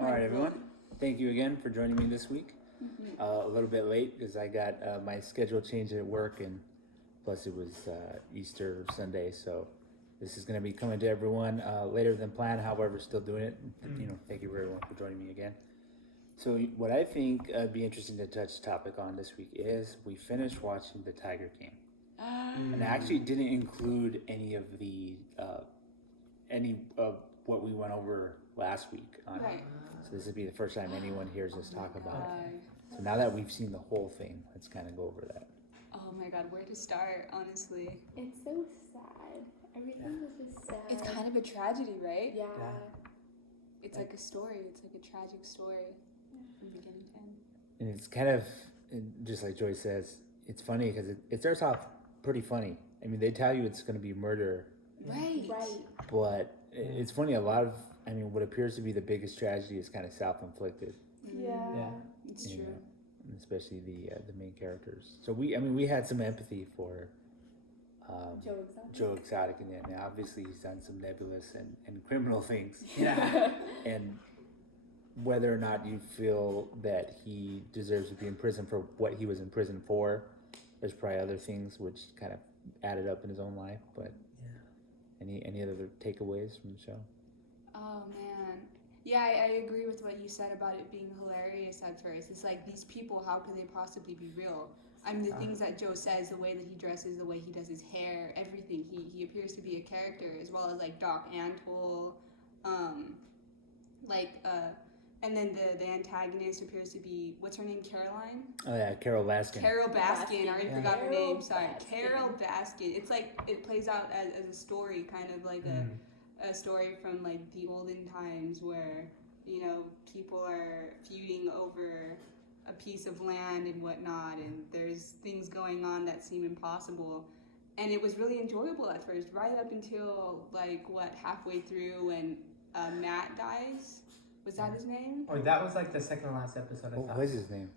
All right, everyone. Thank you again for joining me this week. A little bit late because I got my schedule changed at work, and plus it was Easter Sunday, so this is going to be coming to everyone later than planned. However, still doing it. Thank you everyone for joining me again. So what I think would be interesting to touch topic on this week is we finished watching the Tiger game, and I actually didn't include any of what we went over last week on it. Right. So this would be the first time anyone hears us talk about it. So now that we've seen the whole thing, let's kind of go over that. Oh my god, where to start, honestly? It's so sad. Everything was just sad. It's kind of a tragedy, right? Yeah. It's like a story. It's like a tragic story from beginning to end. And it's kind of, just like Joy says, it's funny because it starts off pretty funny. I mean, they tell you it's going to be murder. Right. But it's funny, what appears to be the biggest tragedy is kind of self-inflicted. Yeah. It's true. Especially the main characters. So we had some empathy for Joe Exotic in that. Now, obviously, he's done some nebulous and criminal things. Yeah. And whether or not you feel that he deserves to be in prison for what he was in prison for, there's probably other things which kind of added up in his own life. But any other takeaways from the show? Oh man. Yeah, I agree with what you said about it being hilarious at first. It's like, these people, how could they possibly be real? I mean, the things that Joe says, the way that he dresses, the way he does his hair, everything. He appears to be a character, as well as like Doc Antle, and then the antagonist appears to be, what's her name, Caroline? Oh yeah, Carol Baskin. Carol Baskin. I already forgot her name. Sorry, Baskin. Carol Baskin. It's like it plays out as a story, kind of like a story from like the olden times where people are feuding over a piece of land and whatnot, and there's things going on that seem impossible. And it was really enjoyable at first, right up until halfway through when Matt dies. Was that his name? Or that was like the second to last episode. What was his name?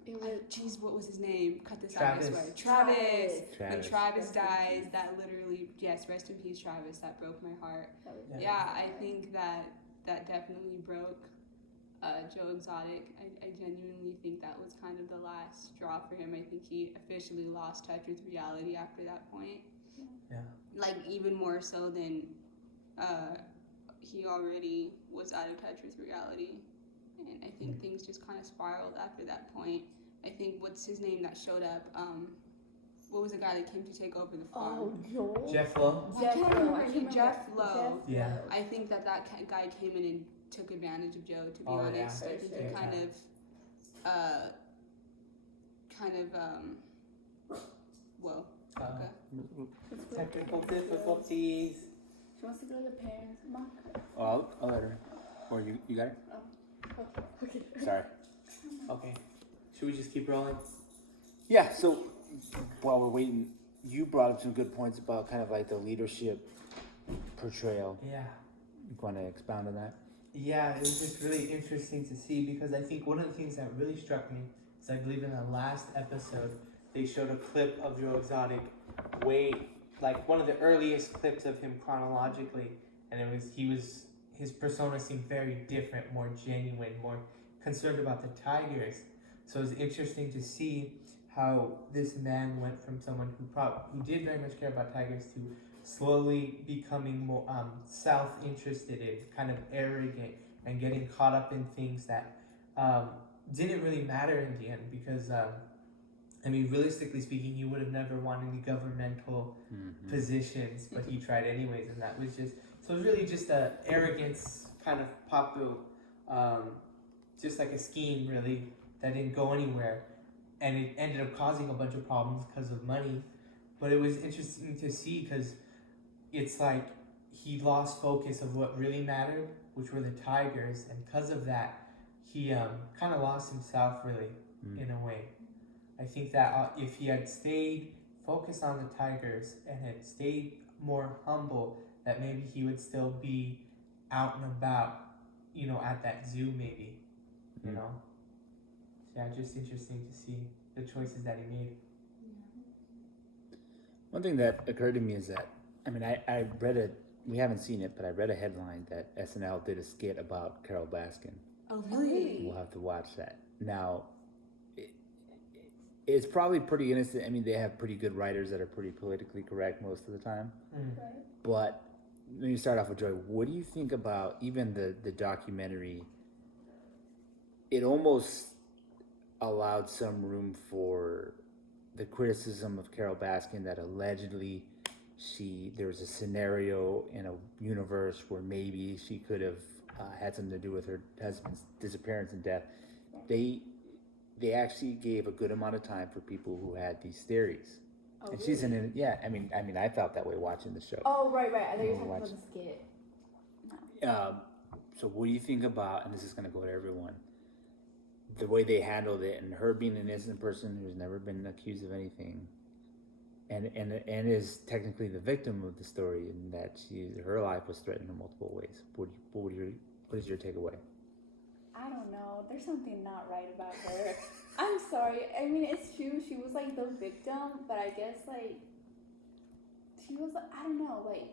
What was his name? Cut this Travis. out, I swear. Travis. When Travis. Travis dies, that literally, yes, rest in peace, Travis. That broke my heart. Yeah, I think that definitely broke Joe Exotic. I genuinely think that was kind of the last straw for him. I think he officially lost touch with reality after that point. Yeah. Like, even more so than he already was out of touch with reality. And I think things just kind of spiraled after that point. I think, what's his name that showed up? What was the guy that came to take over the farm? Oh, Joel. Jeff Lowe. I can't remember. Jeff Lowe. Yeah. I think that guy came in and took advantage of Joe, to be honest. Yeah. I think he kind of, whoa. Okay. Technical difficulties. She wants to go to the parents' mark. Oh, I'll let her. Or you got it? Okay. Sorry. Okay. Should we just keep rolling? Yeah, so while we're waiting, you brought up some good points about kind of like the leadership portrayal. Yeah. You want to expound on that? Yeah, it was just really interesting to see because I think one of the things that really struck me is I believe in the last episode they showed a clip of Joe Exotic like one of the earliest clips of him chronologically, and his persona seemed very different, more genuine, more concerned about the Tigers. So it was interesting to see how this man went from someone who did very much care about Tigers to slowly becoming more self-interested and kind of arrogant and getting caught up in things that didn't really matter in the end because realistically speaking, he would have never won any governmental positions, but he tried anyways, and that was just, so it was really just a arrogance kind of just like a scheme really that didn't go anywhere, and it ended up causing a bunch of problems because of money. But it was interesting to see because it's like he lost focus of what really mattered, which were the Tigers, and because of that, he kind of lost himself really in a way. I think that if he had stayed focused on the Tigers and had stayed more humble, that maybe he would still be out and about, at that zoo maybe, Yeah, just interesting to see the choices that he made. One thing that occurred to me is that, I read we haven't seen it, but I read a headline that SNL did a skit about Carol Baskin. Oh, really? We'll have to watch that. Now, it's probably pretty innocent. I mean, they have pretty good writers that are pretty politically correct most of the time. Mm. Right. But let me start off with Joy. What do you think about even the documentary? It almost allowed some room for the criticism of Carol Baskin that allegedly there was a scenario in a universe where maybe she could have had something to do with her husband's disappearance and death. They actually gave a good amount of time for people who had these theories. Oh, And really? she's in it. Yeah, I mean, I felt that way watching the show. Oh, right. I thought you were talking Watch. about the skit. So what do you think about? And this is going to go to everyone. The way they handled it, and her being an innocent person who's never been accused of anything, and is technically the victim of the story, and that her life was threatened in multiple ways. What is your takeaway? I don't know. There's something not right about her. I'm sorry. I mean, it's true. She was like the victim, but I guess like she was. I don't know. Like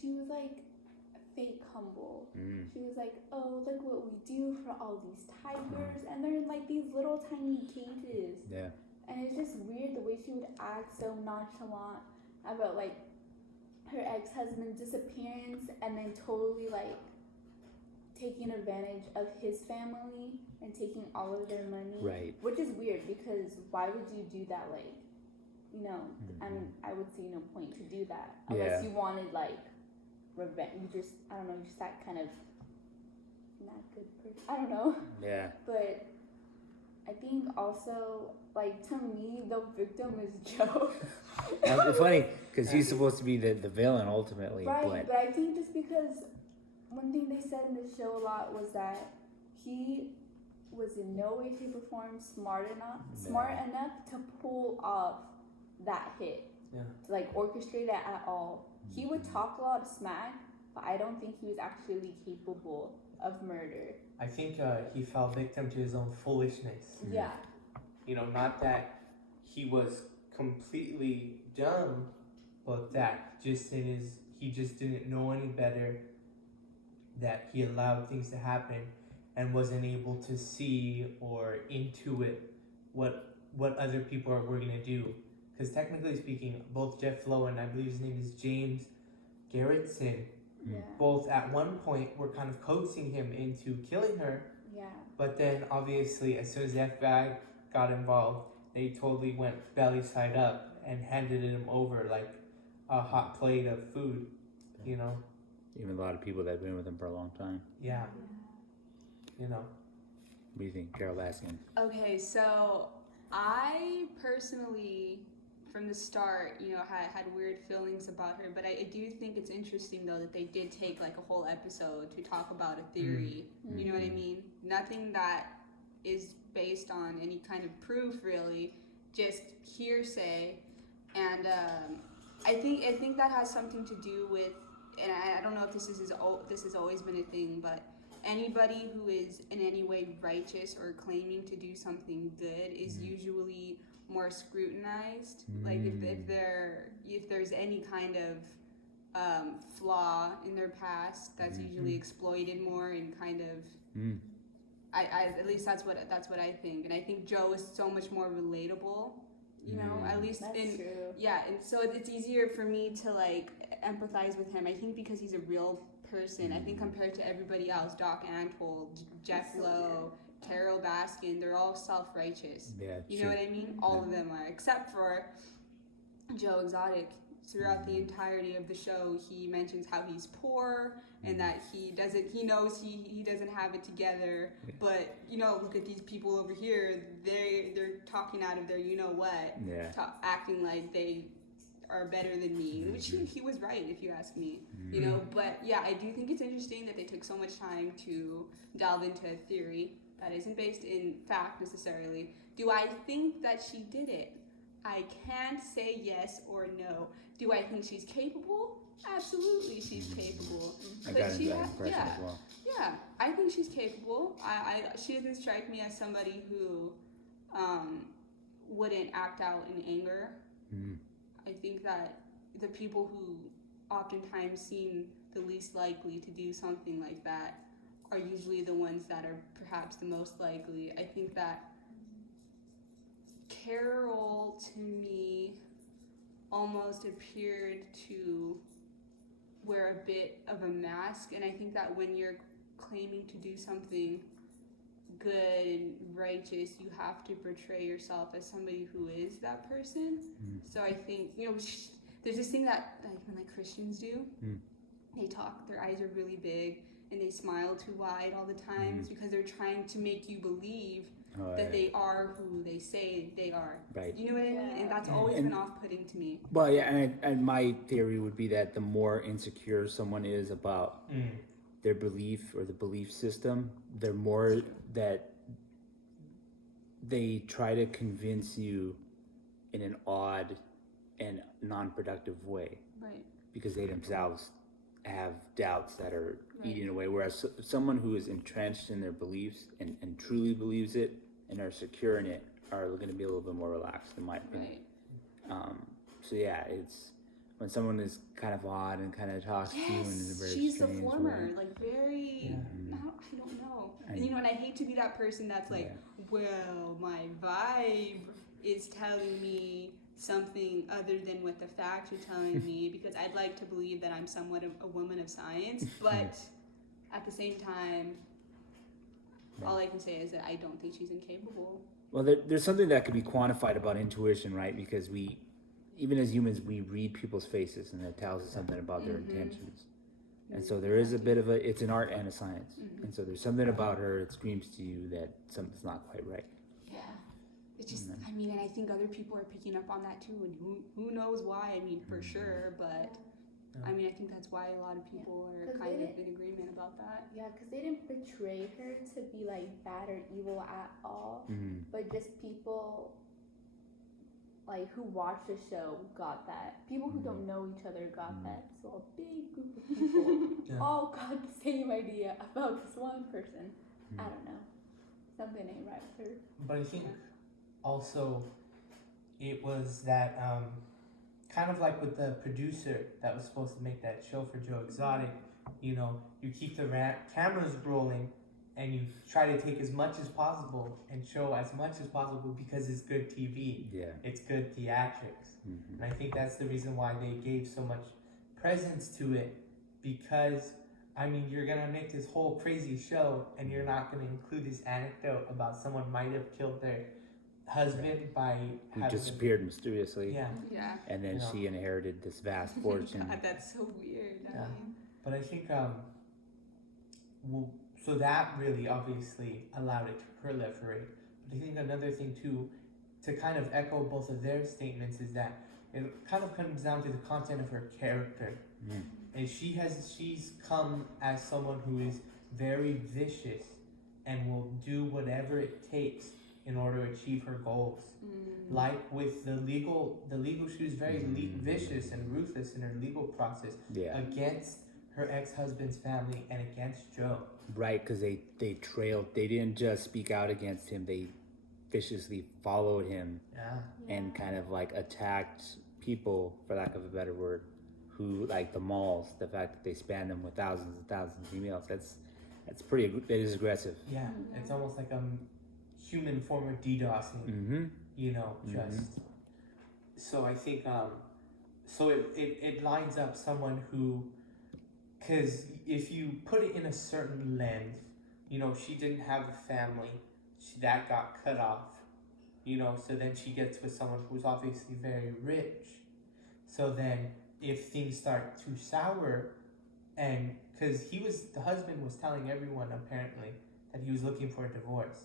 she was like fake humble. Mm. She was like, oh, look what we do for all these tigers, and they're in like these little tiny cages. Yeah. And it's just weird the way she would act so nonchalant about like her ex-husband's disappearance, and then totally like taking advantage of his family and taking all of their money. Right. Which is weird because why would you do that? Like, you know, I mean, I would see no point to do that unless you wanted like revenge. You just, I don't know, just that kind of not good person. I don't know. Yeah. But I think also, like, to me, the victim is Joe. It's funny because he's supposed to be the villain ultimately, Right, but I think just because one thing they said in the show a lot was that he was in no way, shape, or form smart enough to pull off that hit. Yeah. To like orchestrate it at all. He would talk a lot of smack, but I don't think he was actually capable of murder. I think he fell victim to his own foolishness. Yeah. You know, not that he was completely dumb, but that he just didn't know any better, that he allowed things to happen and wasn't able to see or intuit what other people were going to do. Because technically speaking, both Jeff Lowe and I believe his name is James Garrettson, Yeah. both at one point were kind of coaxing him into killing her. Yeah. But then obviously as soon as the FBI got involved, they totally went belly side up and handed him over like a hot plate of food, you know? even a lot of people that have been with him for a long time. Yeah, you know. What do you think, Carol Baskin? Okay, so I personally, from the start, you know, had weird feelings about her, but I do think it's interesting though that they did take like a whole episode to talk about a theory. You know what I mean? Nothing that is based on any kind of proof, really, just hearsay. And I think that has something to do with, and I don't know if this has always been a thing, but anybody who is in any way righteous or claiming to do something good is usually more scrutinized. Like if there's any kind of flaw in their past, that's usually exploited more and kind of. I at least that's what I think, and I think Joe is so much more relatable. You know, at least That's in true. yeah, and so it's easier for me to like empathize with him. I think because he's a real person. I think compared to everybody else, Doc Antle, Jeff Lowe, Carol Baskin, they're all self-righteous. Yeah, You know what I mean? All of them are, except for Joe Exotic. Throughout the entirety of the show, he mentions how he's poor and that he knows he doesn't have it together. But you know, look at these people over here. They're talking out of their you know what, acting like they are better than me, which he was right if you ask me. You know, but yeah, I do think it's interesting that they took so much time to delve into a theory that isn't based in fact necessarily. Do I think that she did it? I can't say yes or no. Do I think she's capable? Absolutely, she's capable. I got into that impression as well. Yeah, I think she's capable. She doesn't strike me as somebody who wouldn't act out in anger. I think that the people who oftentimes seem the least likely to do something like that are usually the ones that are perhaps the most likely. I think that Carol, to me, almost appeared to wear a bit of a mask, and I think that when you're claiming to do something good and righteous, you have to portray yourself as somebody who is that person. So I think, there's this thing that like Christians do. They talk, their eyes are really big and they smile too wide all the time. It's because they're trying to make you believe that they are who they say they are. Right. You know what I mean? And that's always been off-putting to me. Well, yeah, and my theory would be that the more insecure someone is about their belief or the belief system, the more that they try to convince you in an odd and non-productive way. Right. Because they themselves have doubts that are eating away. Whereas someone who is entrenched in their beliefs and truly believes it and are secure in it are going to be a little bit more relaxed, in my opinion. Right. So yeah, it's when someone is kind of odd and kind of talks to you in a very she's the strange former, way. like very. I don't know. And and I hate to be that person that's like, well, my vibe is telling me something other than what the facts are telling me, because I'd like to believe that I'm somewhat a woman of science, but at the same time, all I can say is that I don't think she's incapable. Well, there's something that could be quantified about intuition, right? Because we, even as humans, we read people's faces, and it tells us something about their intentions. And so there is a bit of it's an art and a science. And so there's something about her, it screams to you that something's not quite right. Yeah. It's just, I mean, and I think other people are picking up on that too, and who knows why, I mean, for sure, but I mean, I think that's why a lot of people are kind of in agreement about that. Yeah, because they didn't portray her to be like bad or evil at all, but just people like who watch the show got that. People who don't know each other got that. So a big group of people all got the same idea about this one person. I don't know. Something ain't right with her. But I think also it was that kind of like with the producer that was supposed to make that show for Joe Exotic, you keep the cameras rolling and you try to take as much as possible and show as much as possible because it's good TV. Yeah. It's good theatrics. And I think that's the reason why they gave so much presence to it, because I mean, you're gonna make this whole crazy show and you're not gonna include this anecdote about someone might have killed their husband by Who disappeared mysteriously. Yeah. And then she inherited this vast fortune. God, that's so weird. I mean. But I think so that really obviously allowed it to proliferate. But I think another thing too, to kind of echo both of their statements, is that it kind of comes down to the content of her character. And she's come as someone who is very vicious and will do whatever it takes in order to achieve her goals. Like with the legal, she was very vicious and ruthless in her legal process against her ex-husband's family and against Joe. Right, because they trailed. They didn't just speak out against him. They viciously followed him and kind of like attacked people, for lack of a better word, who, like the malls. The fact that they spanned them with thousands and thousands of emails. That's pretty. That is aggressive. Yeah, it's almost like a human form of DDoSing. Just. So I think so it lines up someone who. Because if you put it in a certain lens, she didn't have a family. That got cut off. So then she gets with someone who's obviously very rich. So then if things start to sour, and because the husband was telling everyone apparently that he was looking for a divorce.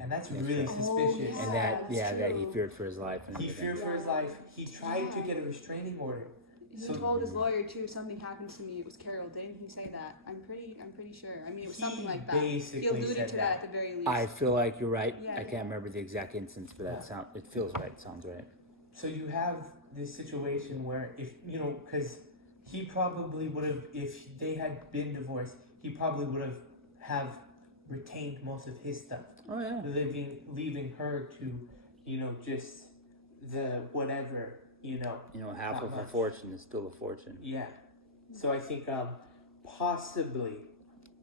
And that's really suspicious. And that he feared for his life. And he feared for his life. He tried to get a restraining order. He told his lawyer too, if something happens to me, it was Carol. Didn't he say that? I'm pretty sure. I mean, it was something like that. He alluded to that at the very least. I feel like you're right. I can't remember the exact instance, but it feels right. It sounds right. So you have this situation where if because he probably would have, if they had been divorced, he probably would have retained most of his stuff. Oh yeah. Leaving her to, just the whatever. Half of a fortune is still a fortune. Yeah. So I think possibly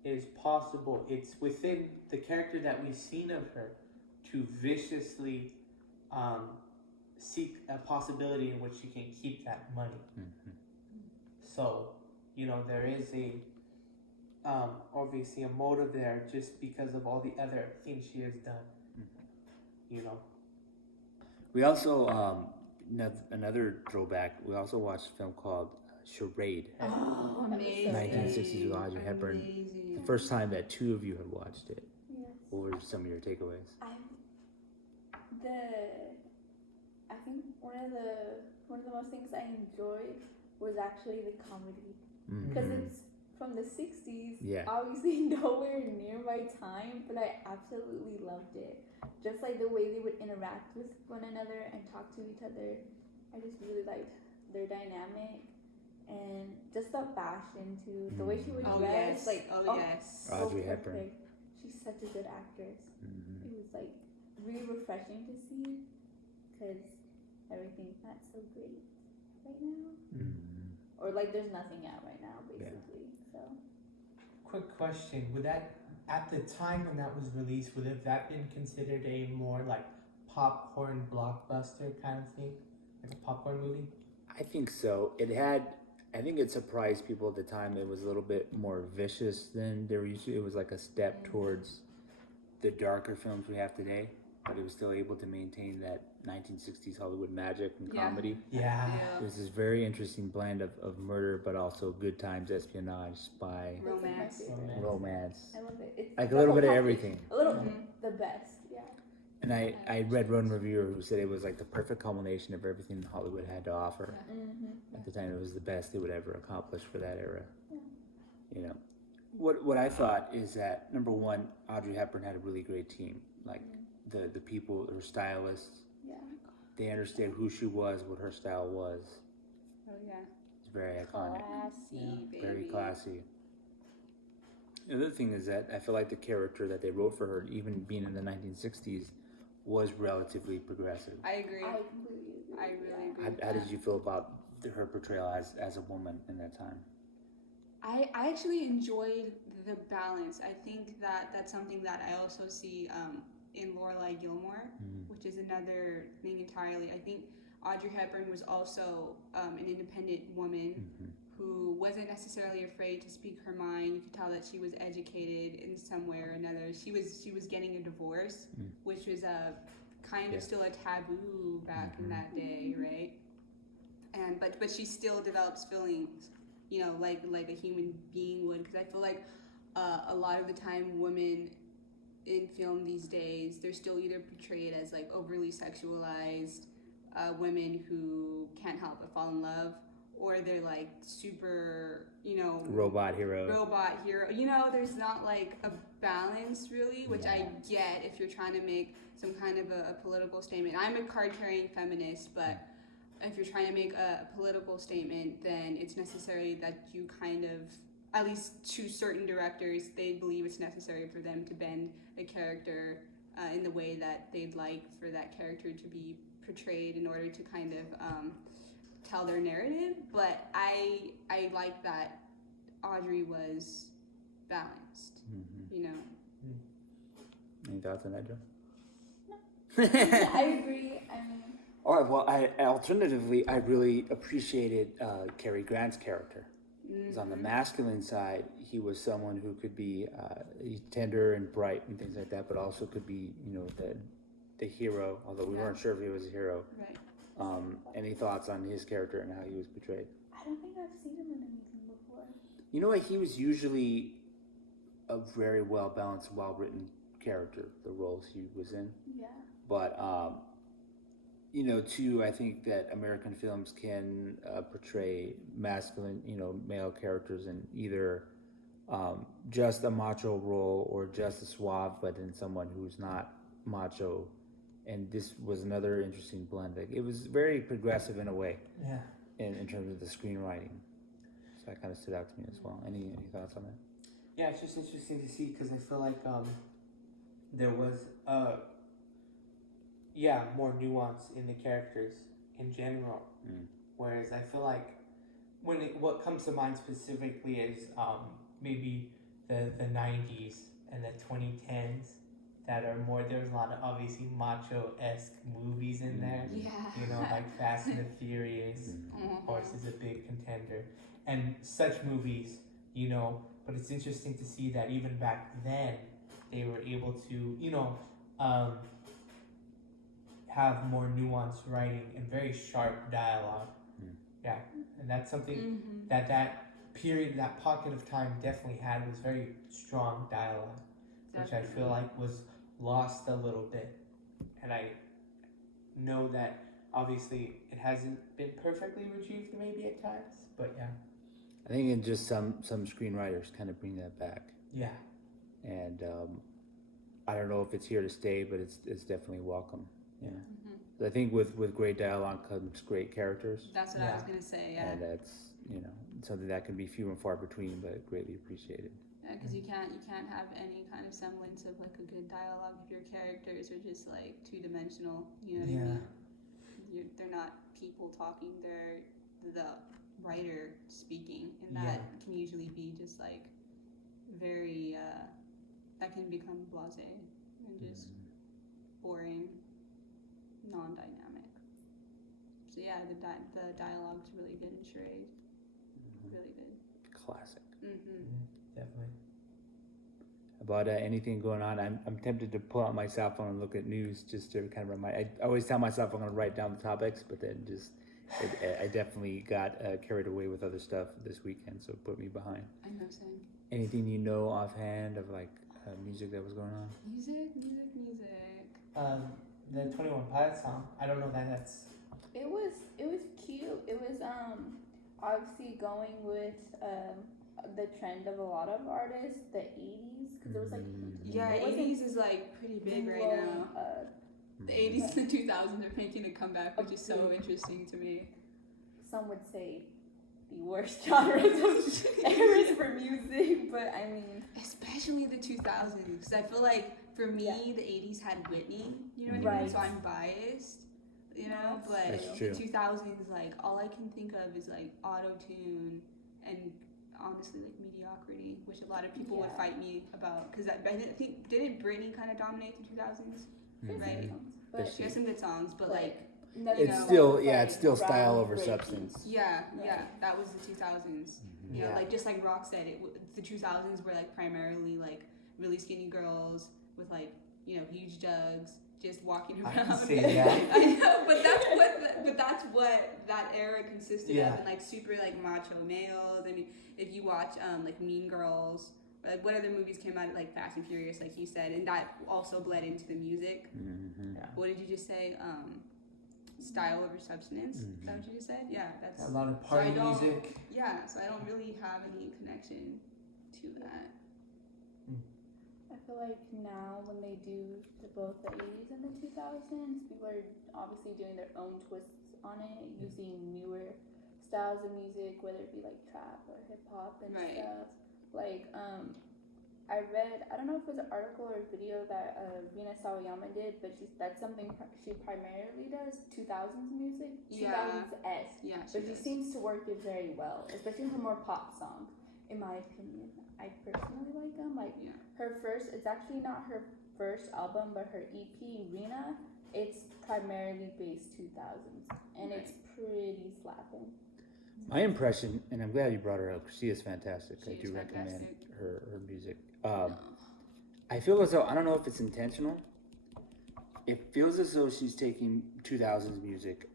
is possible. It's within the character that we've seen of her to viciously seek a possibility in which she can keep that money. Mm-hmm. So, there is obviously a motive there just because of all the other things she has done. We also, another throwback, we also watched a film called Charade, Oh, Amazing. 1960s with Audrey Hepburn. Amazing. The first time that two of you had watched it. Yes. What were some of your takeaways? I think one of the most things I enjoyed was actually the comedy, because it's from the 60s. Yeah. Obviously nowhere near my time, but I absolutely loved it. Just like the way they would interact with one another and talk to each other. I just really liked their dynamic. And just the fashion too, the way she would Oh dress, yes. Yes. so Audrey Hepburn. perfect. She's such a good actress. It was like really refreshing to see, because everything's not so great right now, or like there's nothing out right now, basically. So. Quick question: would that, at the time when that was released, would have that been considered a more like popcorn blockbuster kind of thing, like a popcorn movie? I think so. I think it surprised people at the time. It was a little bit more vicious than they were used to. It was like a step towards the darker films we have today, but it was still able to maintain that 1960s Hollywood magic and comedy. Yeah. There's this very interesting blend of murder, but also good times, espionage, spy, Romance. romance. I love it. It's Like a the little whole bit of package. everything. A little, the best, yeah. And I read one reviewer who said it was like the perfect culmination of everything Hollywood had to offer. At the time, it was the best they would ever accomplish for that era. Yeah. What I thought is that, number one, Audrey Hepburn had a really great team. Like the people, her stylists, Yeah. they understood who she was, what her style was. Oh yeah. It's very iconic, Classy, baby. very classy. The other thing is that I feel like the character that they wrote for her, even being in the 1960s, was relatively progressive. I agree. I completely agree. I really agree. How did you feel about her portrayal as a woman in that time? I actually enjoyed the balance. I think that that's something that I also see in Lorelai Gilmore, which is another thing entirely. I think Audrey Hepburn was also an independent woman who wasn't necessarily afraid to speak her mind. You could tell that she was educated in some way or another. She was getting a divorce, which was a kind of still a taboo back in that day, right? And but she still develops feelings, like a human being would. Because I feel like a lot of the time women in film these days, they're still either portrayed as like overly sexualized women who can't help but fall in love, or they're like super, Robot hero. There's not like a balance really, which I get if you're trying to make some kind of a political statement. I'm a card-carrying feminist, but if you're trying to make a political statement, then it's necessary that you kind of, at least to certain directors, they believe it's necessary for them to bend a character in the way that they'd like for that character to be portrayed in order to kind of tell their narrative. But I like that Audrey was balanced, Any thoughts on that, Joe? I agree. I mean, All right. Well, alternatively, I really appreciated Cary Grant's character. Because on the masculine side, he was someone who could be tender and bright and things like that, but also could be, the hero. Although we weren't sure if he was a hero. Right. Any thoughts on his character and how he was portrayed? I don't think I've seen him in anything before. You know what? He was usually a very well balanced, well written character. The roles he was in. Yeah. But too, I think that American films can portray masculine, male characters in either just a macho role or just a suave, but in someone who's not macho. And this was another interesting blend. Like, it was very progressive in a way. Yeah. In terms of the screenwriting, so that kind of stood out to me as well. Any thoughts on that? Yeah, it's just interesting to see because I feel like there was more nuance in the characters in general. Whereas I feel like what comes to mind specifically is maybe the 90s and the 2010s that are more, there's a lot of obviously macho-esque movies in there. Yeah. You know, like Fast and the Furious, of course, is a big contender. And such movies, you know, but it's interesting to see that even back then, they were able to, you know, have more nuanced writing and very sharp dialogue. Yeah, and that's something that period, that pocket of time definitely had, was very strong dialogue, which I feel like was lost a little bit. And I know that obviously it hasn't been perfectly retrieved maybe at times, but yeah. I think in just some screenwriters kind of bring that back. Yeah. And I don't know if it's here to stay, but it's definitely welcome. Yeah. I think with great dialogue comes great characters. That's what I was gonna say. Yeah. And that's, you know, something that can be few and far between, but greatly appreciated. Yeah, because you can't have any kind of semblance of like a good dialogue if your characters are just like two-dimensional. You know what I mean? They're not people talking. They're the writer speaking, and that can usually be just like very. That can become blasé and just boring, non-dynamic. So yeah, the dialogue's really good in Charade. Really good. Classic. Definitely. About anything going on, I'm tempted to pull out my cell phone and look at news just to kind of remind. I always tell myself I'm going to write down the topics, but then just I definitely got carried away with other stuff this weekend, so it put me behind. I know, same. Anything you know offhand of like music that was going on? Music. The 21 Pilots song. I don't know that that's. It was cute. It was obviously going with the trend of a lot of artists, the 80s, because it was like yeah, 80s is like pretty big right now. The 80s and the 2000s are making a comeback, which is so interesting to me. Some would say the worst genres of eras for music, but I mean, especially the 2000s, because I feel like for me the 80s had Whitney, you know what I mean? So I'm biased, you know, but the 2000s, like all I can think of is like auto-tune and honestly like mediocrity, which a lot of people would fight me about, because I think didn't Britney kind of dominate the 2000s, right? But she has some good songs, but like it's still style over substance. Yeah, that was the 2000s. You know, like just like Rock said, the 2000s were like primarily like really skinny girls with like, you know, huge jugs just walking around. I can see that. I know, but that's what that era consisted of, and like super like macho males. I mean, if you watch like Mean Girls, or, like what other movies came out like Fast and Furious, like you said, and that also bled into the music. What did you just say? Style over substance. Is that what you just said? Yeah, that's a lot of party music. Yeah, so I don't really have any connection to that. I feel like now when they do both the 80s and the 2000s, people are obviously doing their own twists on it, using newer styles of music, whether it be like trap or hip hop and stuff. Like I read, I don't know if it was an article or a video that Rina Sawayama did, but that's something she primarily does, 2000s music, 2000s-esque. Yeah, but she seems to work it very well, especially for more pop songs, in my opinion. I personally like them. Like her first, it's actually not her first album, but her EP, Rina, it's primarily based 2000s, and it's pretty slapping. My impression, and I'm glad you brought her up, because she is fantastic. I do recommend her music. I feel as though, I don't know if it's intentional, it feels as though she's taking 2000s music,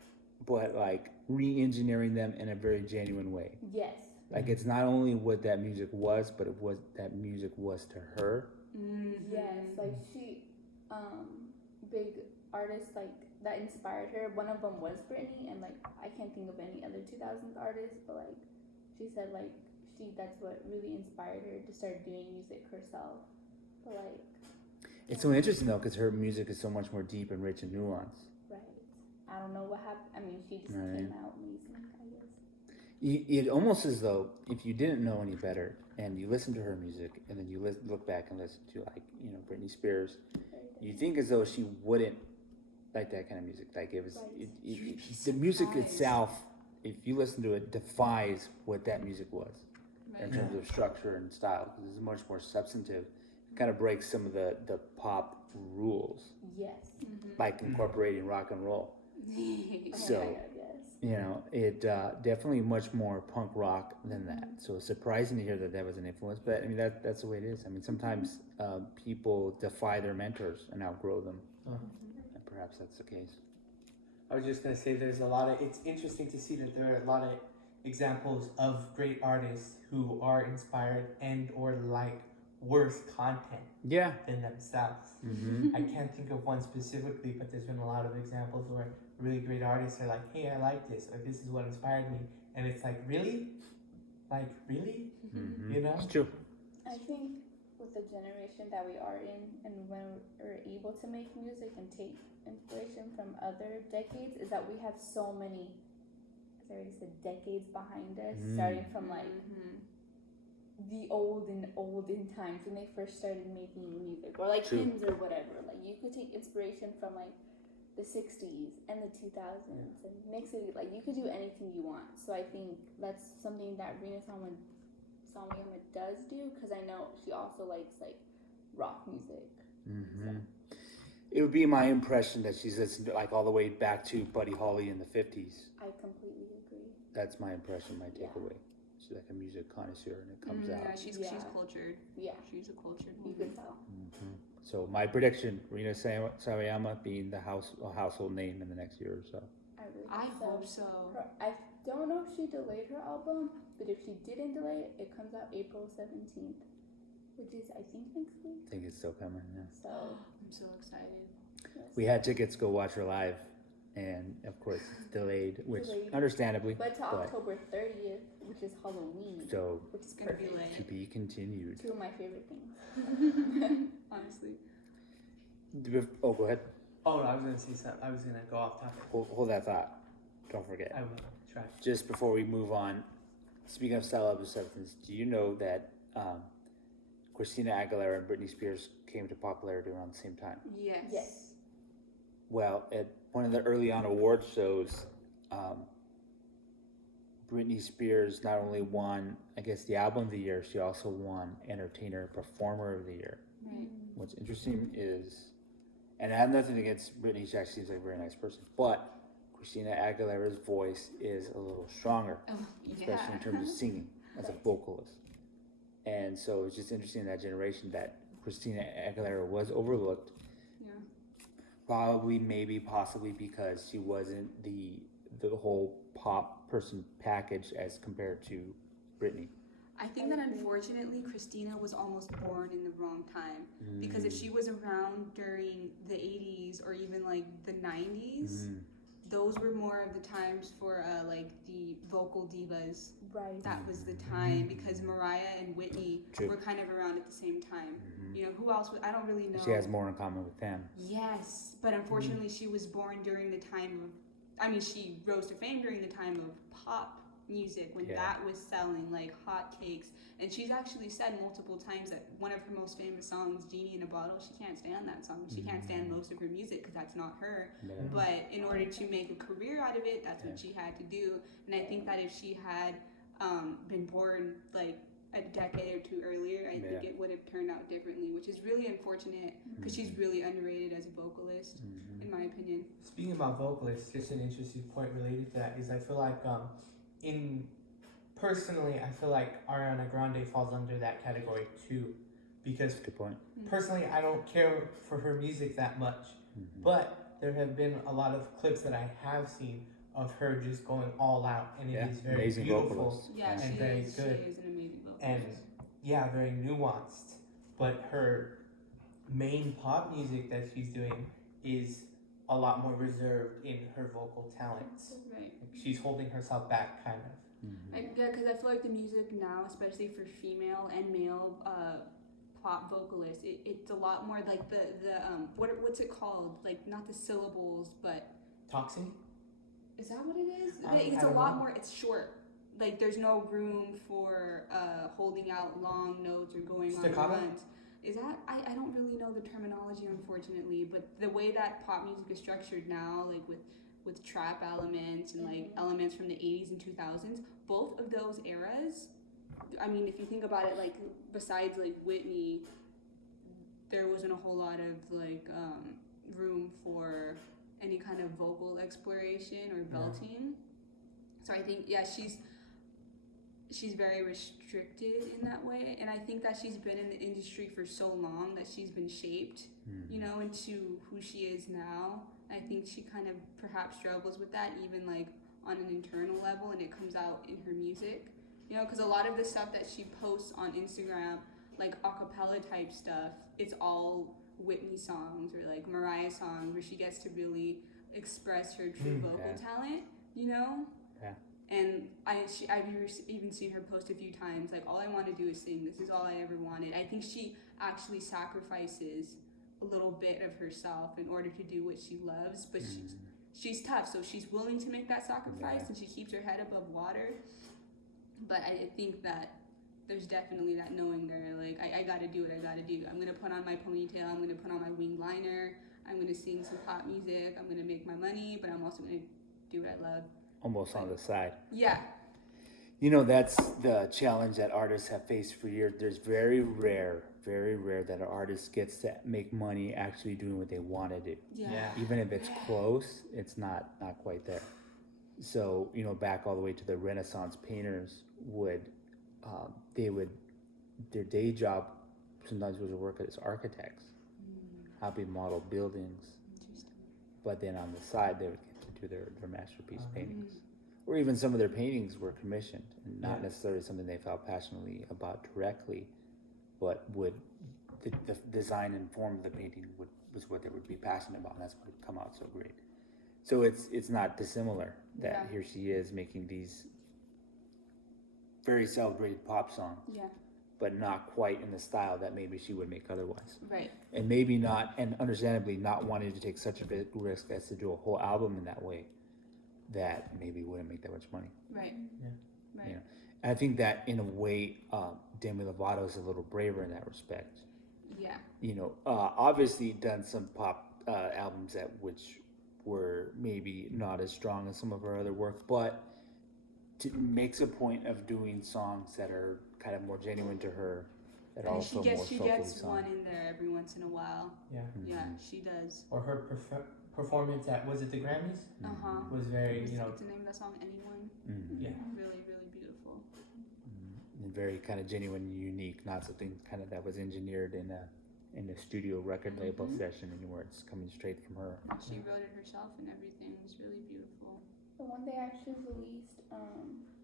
but like re-engineering them in a very genuine way. Yes. Like it's not only what that music was, but it was that music was to her. Yes, like she, big artists like that inspired her. One of them was Britney, and like I can't think of any other 2000s artists, but like she said like that's what really inspired her to start doing music herself. But like it's so interesting though, because her music is so much more deep and rich and nuanced. Right. I don't know what happened. I mean, she just came out amazing, I guess. It almost as though if you didn't know any better and you listen to her music and then you look back and listen to like, you know, Britney Spears, you think as though she wouldn't like that kind of music. Like it was the music itself, if you listen to it, defies what that music was. in Right. terms of structure and style. 'Cause this is much more substantive. It kind of breaks some of the pop rules, Yes. like incorporating rock and roll. So, Oh my God, yes. you know, it definitely much more punk rock than that. So it's surprising to hear that that was an influence. But I mean, that's the way it is. I mean, sometimes people defy their mentors and outgrow them, and perhaps that's the case. I was just gonna say there's a lot of. It's interesting to see that there are a lot of examples of great artists who are inspired and or like worse content Yeah. than themselves. Mm-hmm. I can't think of one specifically, but there's been a lot of examples where really great artists are like, "Hey, I like this," or "This is what inspired me," and it's like, really, Mm-hmm. you know? It's true. I think with the generation that we are in, and when we're able to make music and take inspiration from other decades, is that we have so many, as I already said, decades behind us, starting from like the olden times when they first started making music, or like True. hymns or whatever. Like you could take inspiration from like the 60s and the 2000s and mix it, like you could do anything you want. So I think that's something that Rina Sawayama does do, because I know she also likes like rock music. Mm-hmm. It would be my impression that she's listened to like all the way back to Buddy Holly in the 50s. I completely agree. That's my impression, my takeaway. She's like a music connoisseur, and it comes Yeah, out. she's cultured. Yeah, She's a cultured you woman. could tell. Mm-hmm. So my prediction: Rina Sawayama being a household name in the next year or so. I really I think so. hope so. I don't know if she delayed her album, but if she didn't delay it, it comes out April 17th, which is I think next week. I think it's still coming. Yeah. So I'm so excited. yes. We had tickets to go watch her live, and of course it's delayed, which Delayed. understandably. But to October 30th, which is Halloween, So which is It's gonna be perfect. to lit. be continued. Two of my favorite things. Honestly. Oh, go ahead. Oh, I was gonna say something. I was gonna go off topic. Hold that thought. Don't forget. I will try. Just before we move on, speaking of style of substance, do you know that Christina Aguilera and Britney Spears came to popularity around the same time? Yes. Yes. Well, at one of the early on award shows, Britney Spears not only won, I guess, the album of the year, she also won Entertainer Performer of the Year. Right. What's interesting is, and I have nothing against Britney, she actually seems like a very nice person, but Christina Aguilera's voice is a little stronger, Oh, especially in terms of singing as a vocalist. And so it's just interesting in that generation that Christina Aguilera was overlooked. Yeah. Probably, maybe, possibly because she wasn't the whole pop person package as compared to Britney. I think that unfortunately Christina was almost born in the wrong time, because if she was around during the 80s or even like the 90s, those were more of the times for like the vocal divas. Right. That was the time, because Mariah and Whitney True. were kind of around at the same time. You know, who else? I don't really know. She has more in common with them. Yes, but unfortunately she was born during the time of, I mean, she rose to fame during the time of pop music, when that was selling like hotcakes. And she's actually said multiple times that one of her most famous songs, Genie in a Bottle, she can't stand that song. She can't stand most of her music because that's not her. Yeah. But in order to make a career out of it, that's what she had to do. And I think that if she had been born like a decade or two earlier, I think it would have turned out differently, which is really unfortunate because she's really underrated as a vocalist, in my opinion. Speaking about vocalists, just an interesting point related to that is I feel like personally I feel like Ariana Grande falls under that category too, because Good point. personally I don't care for her music that much, but there have been a lot of clips that I have seen of her just going all out, and it is very amazing beautiful vocalist. Yeah, and she very is. good. She is an amazing vocalist. And very nuanced. But her main pop music that she's doing is a lot more reserved in her vocal talents. Right. She's holding herself back, kind of. Because I feel like the music now, especially for female and male pop vocalists, it's a lot more like the what's it called? Like not the syllables, but Toxin? is that what it is? I It's a don't lot know. more. It's short. Like there's no room for holding out long notes or going Staccato? on runs. Is that I don't really know the terminology, unfortunately, but the way that pop music is structured now, like with trap elements and like elements from the 80s and 2000s, both of those eras I mean, if you think about it, like besides like Whitney, there wasn't a whole lot of like room for any kind of vocal exploration or belting. So I think she's very restricted in that way, and I think that she's been in the industry for so long that she's been shaped, you know, into who she is now. I think she kind of perhaps struggles with that even like on an internal level, and it comes out in her music, you know, because a lot of the stuff that she posts on Instagram, like a cappella type stuff, it's all Whitney songs or like Mariah songs where she gets to really express her true vocal talent, you know? Yeah. And I've even seen her post a few times, like, all I want to do is sing. This is all I ever wanted. I think she actually sacrifices a little bit of herself in order to do what she loves, but she's tough, so she's willing to make that sacrifice, and she keeps her head above water. But I think that there's definitely that knowing there, like, I gotta do what I gotta do. I'm gonna put on my ponytail, I'm gonna put on my winged liner, I'm gonna sing some pop music, I'm gonna make my money, but I'm also gonna do what I love. Almost on the side. Yeah. You know, that's the challenge that artists have faced for years. There's very rare that an artist gets to make money actually doing what they want to do. Yeah. Even if it's close, it's not quite there. So, you know, back all the way to the Renaissance painters their day job sometimes was to work as architects, helping model buildings. But then on the side, they would get to do their masterpiece paintings. Or even some of their paintings were commissioned, and not necessarily something they felt passionately about directly, but would the design and form of the painting was what they would be passionate about, and that's what would come out so great. So it's not dissimilar that here she is making these very celebrated pop songs, but not quite in the style that maybe she would make otherwise. Right. And maybe not, and understandably not wanting to take such a big risk as to do a whole album in that way, that maybe wouldn't make that much money. Right. Yeah. Right. You know? And I think that in a way, Demi Lovato is a little braver in that respect. Yeah. You know, obviously done some pop albums which were maybe not as strong as some of her other work, but makes a point of doing songs that are kind of more genuine to her, that are And also she more gets soulfully one sung. in there every once in a while. Yeah. Yeah, she does. Or her performance at, was it the Grammys? Was very, you know. What's the name of that song? Anyone? Yeah. Really, really beautiful. And very kind of genuine and unique, not something kind of that was engineered in a studio record label session anywhere. It's coming straight from her. And she wrote it herself and everything. It was really beautiful. The one they actually released,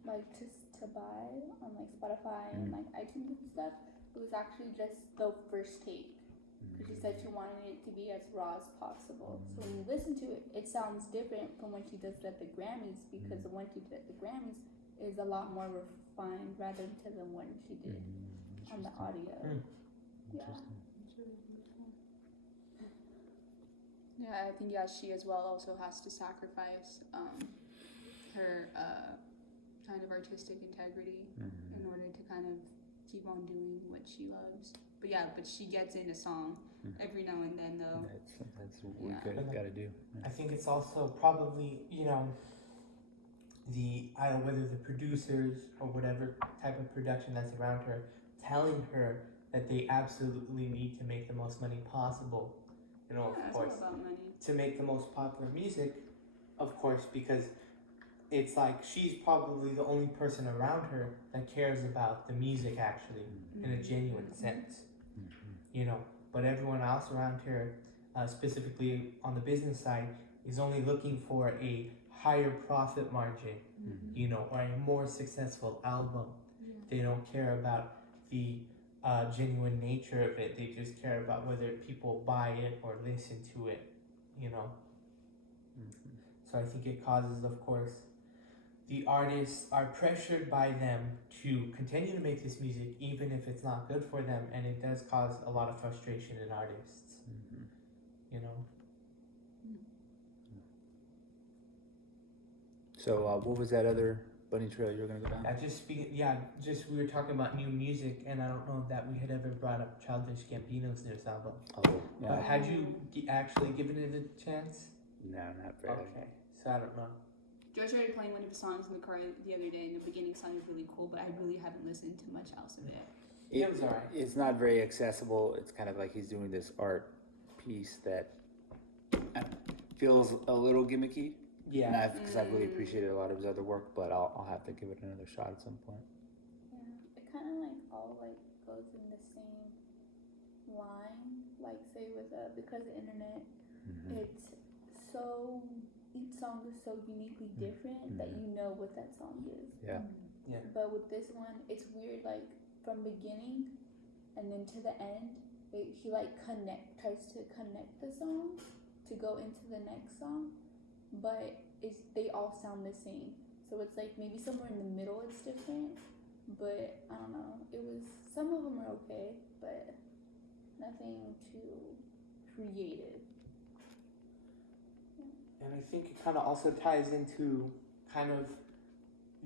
like to buy on like Spotify and like iTunes and stuff, it was actually just the first take. Because she said she wanted it to be as raw as possible. So when you listen to it, it sounds different from when she does it at the Grammys, because the one she did at the Grammys is a lot more refined rather than the one she did on the audio. Yeah. Yeah, I think she as well also has to sacrifice her kind of artistic integrity in order to kind of keep on doing what she loves. But she gets in a song every now and then, though. That's what we gotta do. I think it's also probably, you know, whether the producers or whatever type of production that's around her telling her that they absolutely need to make the most money possible. You know, of course, it's all about money. to make the most popular music, of course, because it's like she's probably the only person around her that cares about the music actually in a genuine sense. You know, but everyone else around her, specifically on the business side, is only looking for a higher profit margin, you know, or a more successful album. They don't care about the genuine nature of it. They just care about whether people buy it or listen to it, you know. So I think it causes, of course, the artists are pressured by them to continue to make this music even if it's not good for them, and it does cause a lot of frustration in artists, you know. So what was that other bunny trail you were gonna go down? We were talking about new music, and I don't know that we had ever brought up Childish Gambino's newest album. Oh, yeah. But had you actually given it a chance? No, not very. Okay, so I don't know. Joe started playing one of his songs in the car the other day, and the beginning sounded really cool, but I really haven't listened to much else of it. It was alright. It's not very accessible. It's kind of like he's doing this art piece that feels a little gimmicky. Yeah. Because I've really appreciated a lot of his other work, but I'll have to give it another shot at some point. Yeah, it kind of like all like goes in the same line. Like say with because the internet, it's so each song is so uniquely different that you know what that song is. Yeah. Yeah. But with this one, it's weird. Like from beginning and then to the end, he like tries to connect the songs to go into the next song, but they all sound the same. So it's like maybe somewhere in the middle it's different, but I don't know. Some of them are okay, but nothing too creative. And I think it kind of also ties into kind of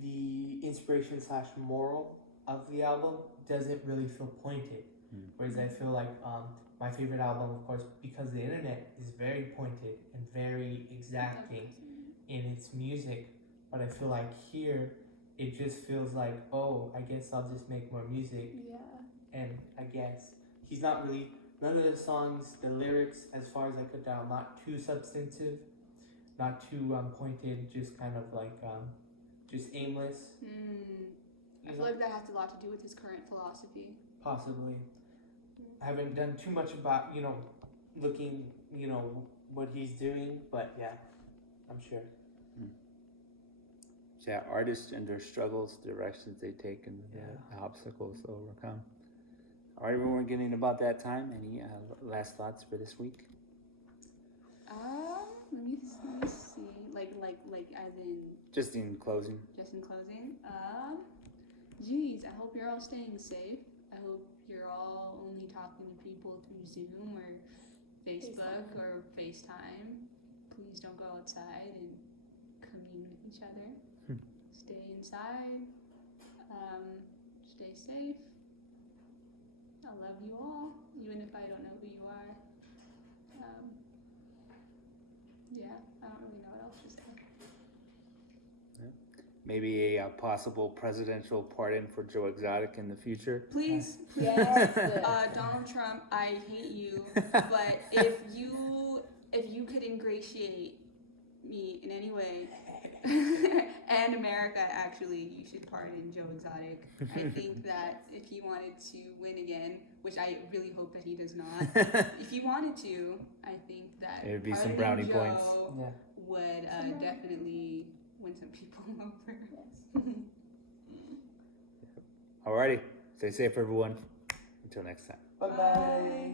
the inspiration / moral of the album doesn't really feel pointed. Whereas I feel like my favorite album, of course, because the internet is very pointed and very exacting in its music. But I feel like here, it just feels like, oh, I guess I'll just make more music. Yeah. And I guess he's not really, none of the songs, the lyrics, as far as I could tell, not too substantive, not too pointed, just kind of like just aimless. I feel like that has a lot to do with his current philosophy. Possibly. I haven't done too much about, looking, what he's doing, but yeah, I'm sure. So yeah, artists and their struggles, directions they take, and the obstacles they overcome. All right, everyone, getting about that time. Any last thoughts for this week? Let me see. Like as in. Just in closing. Geez, I hope you're all staying safe. I hope you're all only talking to people through Zoom or Facebook or FaceTime. Please don't go outside and commune with each other. Stay inside. Stay safe. I love you all, even if I don't know who you are. I don't really know what else to say. Maybe a possible presidential pardon for Joe Exotic in the future. Please, Yes. Donald Trump, I hate you, but if you could ingratiate me in any way, and America, actually, you should pardon Joe Exotic. I think that if he wanted to win again, which I really hope that he does not, if he wanted to, I think that it would be some pardoning brownie Joe points. would definitely win some people over. Alrighty, stay safe, everyone. Until next time. Bye-bye.